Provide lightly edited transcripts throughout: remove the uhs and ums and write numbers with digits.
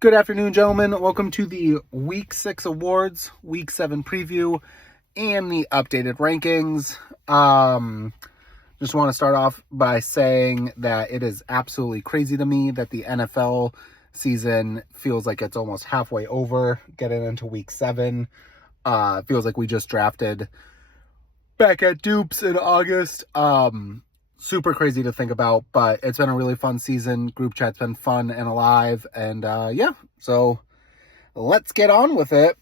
Good afternoon, gentlemen. Welcome to the Week 6 Awards, Week 7 preview, and the updated rankings. Just want to start off by saying that it is absolutely crazy to me that the NFL season feels like it's almost halfway over, getting into Week 7. It feels like we just drafted back at Dupes in August. Super crazy to think about, but it's been a really fun season. Group chat's been fun and alive, and so let's get on with it.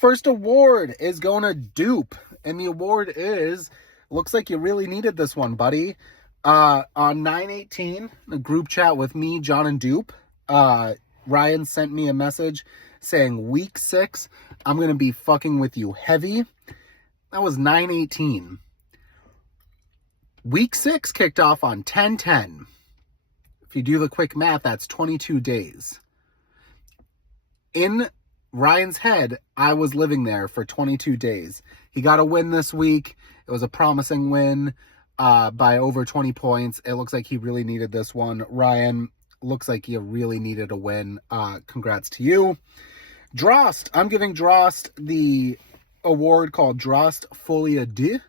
First award is going to Dupe, and the award is, looks like you really needed this one, buddy. On 9/18, the group chat with me, John, and Dupe, Ryan sent me a message saying, Week 6, I'm going to be fucking with you heavy. That was 9/18. Week 6 kicked off on 10/10. If you do the quick math, that's 22 days. In Ryan's head, I was living there for 22 days. He got a win this week. It was a promising win by over 20 points. It looks like he really needed this one. Ryan, looks like you really needed a win. Congrats to you. Drost. I'm giving Drost the award called Drost Folie de.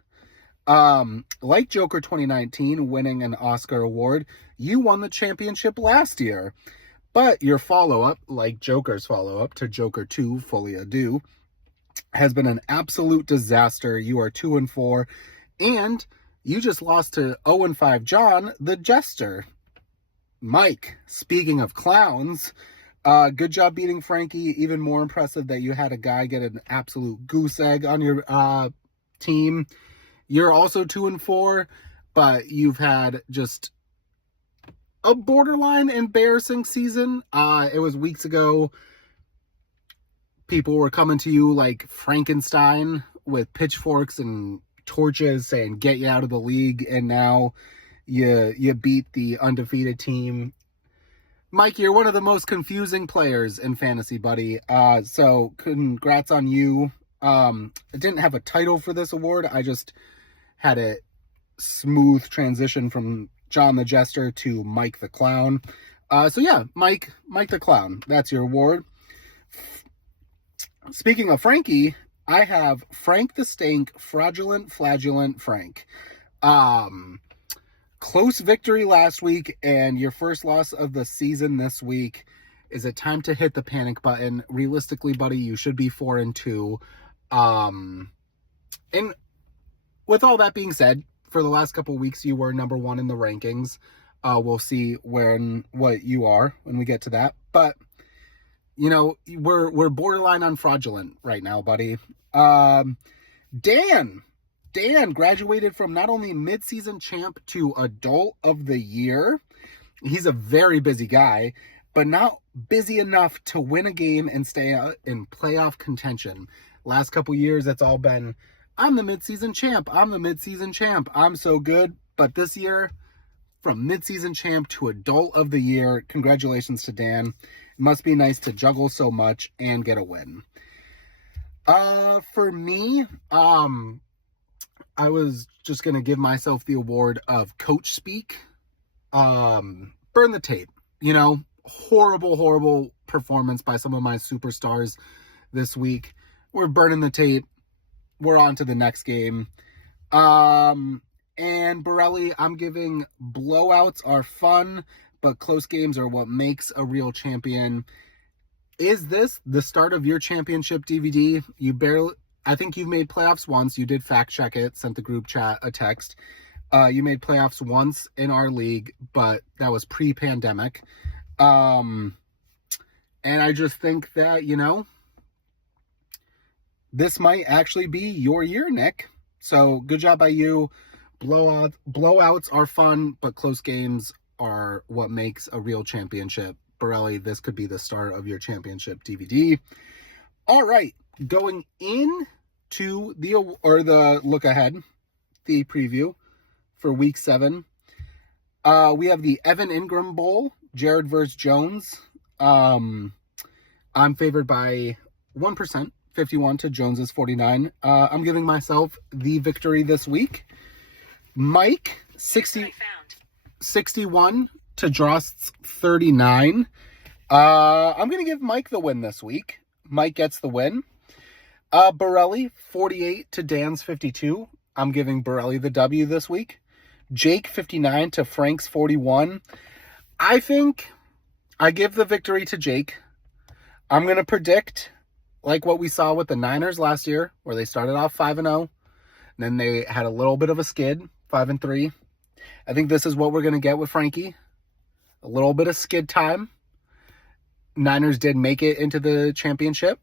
Like Joker 2019 winning an Oscar award, you won the championship last year. But your follow-up, like Joker's follow-up to Joker 2, Folie de, has been an absolute disaster. You are 2-4, and you just lost to 0-5 John, the Jester. Mike, speaking of clowns, good job beating Frankie. Even more impressive that you had a guy get an absolute goose egg on your team. You're also 2-4, but you've had just a borderline embarrassing season. It was weeks ago. People were coming to you like Frankenstein with pitchforks and torches saying, get you out of the league. And now you beat the undefeated team. Mike, you're one of the most confusing players in fantasy, buddy. So congrats on you. I didn't have a title for this award. I just had a smooth transition from John the Jester to Mike the Clown. Mike the Clown, that's your award. Speaking of Frankie, I have Frank the Stank, Fraudulent Flagellant Frank. Close victory last week, and your first loss of the season this week. Is it time to hit the panic button? Realistically, buddy, you should be 4-2. And with all that being said, for the last couple of weeks, you were number 1 in the rankings. We'll see what you are when we get to that. But, we're borderline on fraudulent right now, buddy. Dan graduated from not only mid-season champ to adult of the year. He's a very busy guy, but not busy enough to win a game and stay in playoff contention. Last couple years, it's all been, I'm the mid-season champ. I'm so good. But this year, from mid-season champ to adult of the year, congratulations to Dan. It must be nice to juggle so much and get a win. For me, I was just going to give myself the award of coach speak. Burn the tape. Horrible performance by some of my superstars this week. We're burning the tape. We're on to the next game. And Borelli, I'm giving blowouts are fun, but close games are what makes a real champion. Is this the start of your championship DVD? I think you've made playoffs once. You did fact check it, sent the group chat a text. You made playoffs once in our league, but that was pre-pandemic. And I just think that, this might actually be your year, Nick. So good job by you. Blowouts are fun, but close games are what makes a real championship. Borelli, this could be the start of your championship DVD. All right, going into the look ahead, the preview for Week 7. We have the Evan Ingram Bowl, Jared versus Jones. I'm favored by 1%. 51 to Jones's 49. I'm giving myself the victory this week. Mike, 61 to Drost's 39. I'm going to give Mike the win this week. Mike gets the win. Borelli, 48 to Dan's 52. I'm giving Borelli the W this week. Jake, 59 to Frank's 41. I think I give the victory to Jake. I'm going to predict like what we saw with the Niners last year, where they started off 5-0, and then they had a little bit of a skid, 5-3. I think this is what we're going to get with Frankie. A little bit of skid time. Niners did make it into the championship.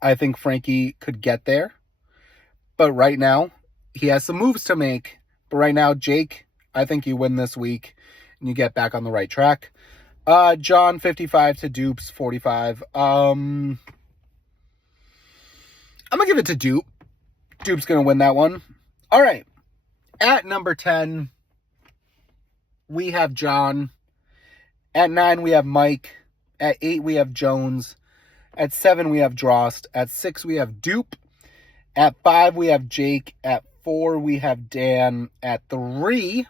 I think Frankie could get there. But right now, he has some moves to make. But right now, Jake, I think you win this week and you get back on the right track. John, 55 to Dupes, 45. I'm going to give it to Dupe. Dupe's going to win that one. All right. At number 10, we have John. At 9, we have Mike. At 8, we have Jones. At 7, we have Drost. At 6, we have Dupe. At 5, we have Jake. At 4, we have Dan. At 3,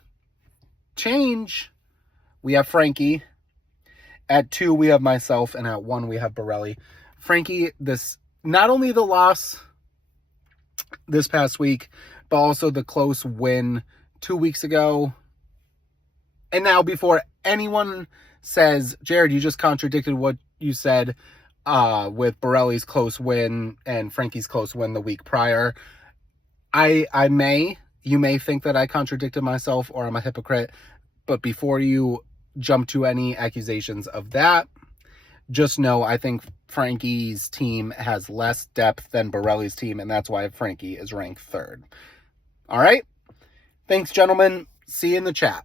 change, we have Frankie. At 2, we have myself. And at 1, we have Borelli. Frankie, this not only the loss this past week, but also the close win 2 weeks ago. And now, before anyone says, Jared, you just contradicted what you said with Borelli's close win and Frankie's close win the week prior. You may think that I contradicted myself or I'm a hypocrite, but before you jump to any accusations of that, just know I think Frankie's team has less depth than Borelli's team, and that's why Frankie is ranked 3rd. All right? Thanks, gentlemen. See you in the chat.